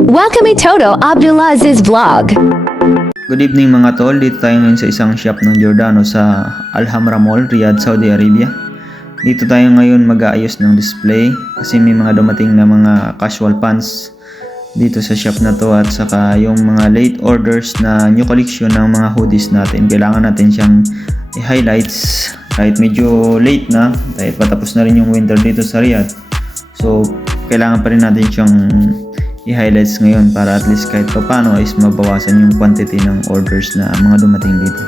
Welcome Toto Abdulaz's vlog. Good evening mga tol, dito tayo ngayon sa isang shop ng Giordano sa Alhambra Mall, Riyadh, Saudi Arabia. Dito tayo ngayon mag-aayos ng display kasi may mga dumating na mga casual pants dito sa shop na to, at saka yung mga late orders na new collection ng mga hoodies natin. Kailangan natin siyang i-highlights kahit medyo late na, kahit patapos na rin yung winter dito sa Riyadh. So kailangan pa rin natin siyang i-highlights ngayon para at least kahit pa paano is mabawasan yung quantity ng orders na mga dumating dito.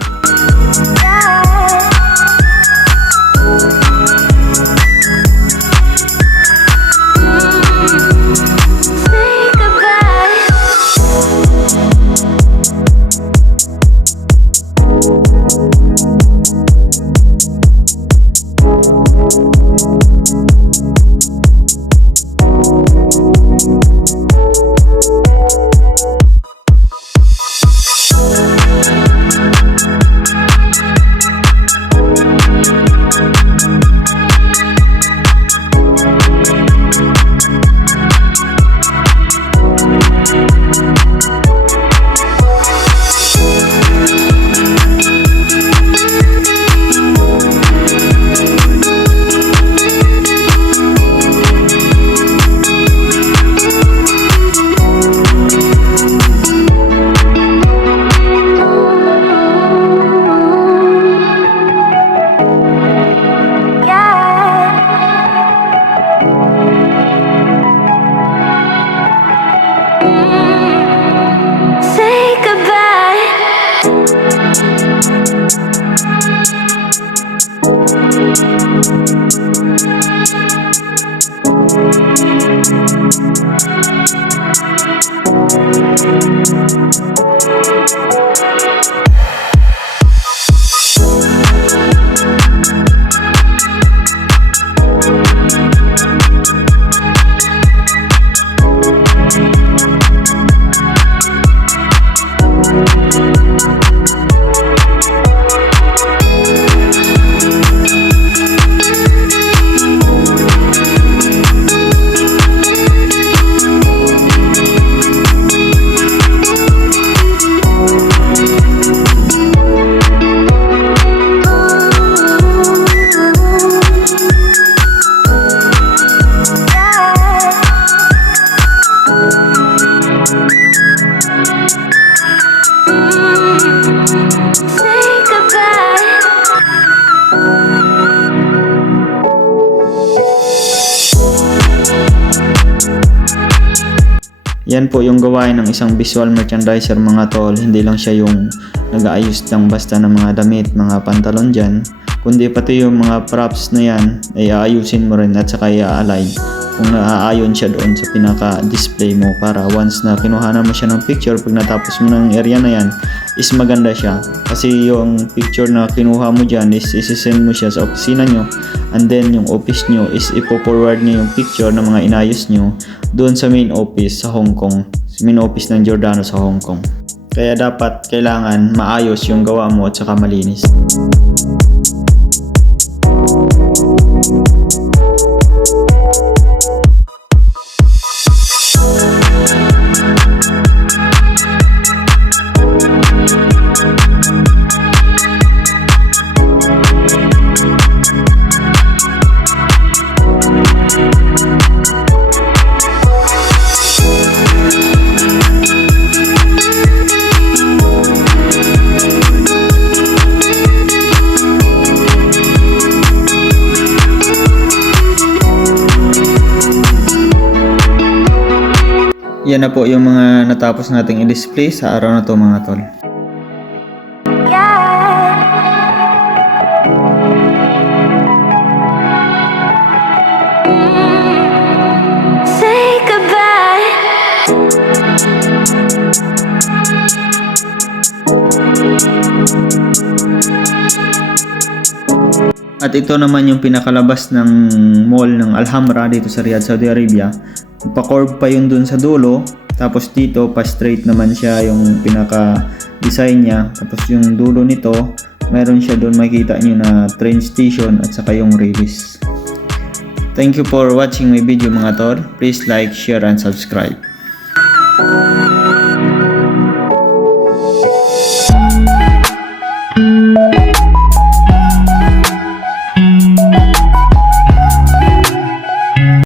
Yan po yung gawain ng isang visual merchandiser mga tol. Hindi lang siya yung nag-aayos lang basta ng mga damit, mga pantalon dyan, kundi pati yung mga props na yan ay aayusin mo rin at saka i-align kung naaayon siya doon sa pinaka-display mo, para once na kinuhanan mo siya ng picture, pag natapos mo ng area na yan is maganda siya. Kasi yung picture na kinuha mo dyan is isi-send mo siya sa opisina nyo, and then yung office nyo is ipo-forward nyo yung picture ng mga inayos nyo doon sa main office sa Hong Kong, main office ng Giordano sa Hong Kong. Kaya kailangan maayos yung gawa mo at saka malinis. Yan na po yung mga natapos nating i-display sa araw na to mga tol. At ito naman yung pinakalabas ng mall ng Alhambra dito sa Riyadh, Saudi Arabia. Pa-curve pa yun dun sa dulo. Tapos dito, pa-straight naman siya yung pinaka-design niya. Tapos yung dulo nito, meron siya dun makikita nyo na train station at saka yung release. Thank you for watching my video mga tol. Please like, share, and subscribe.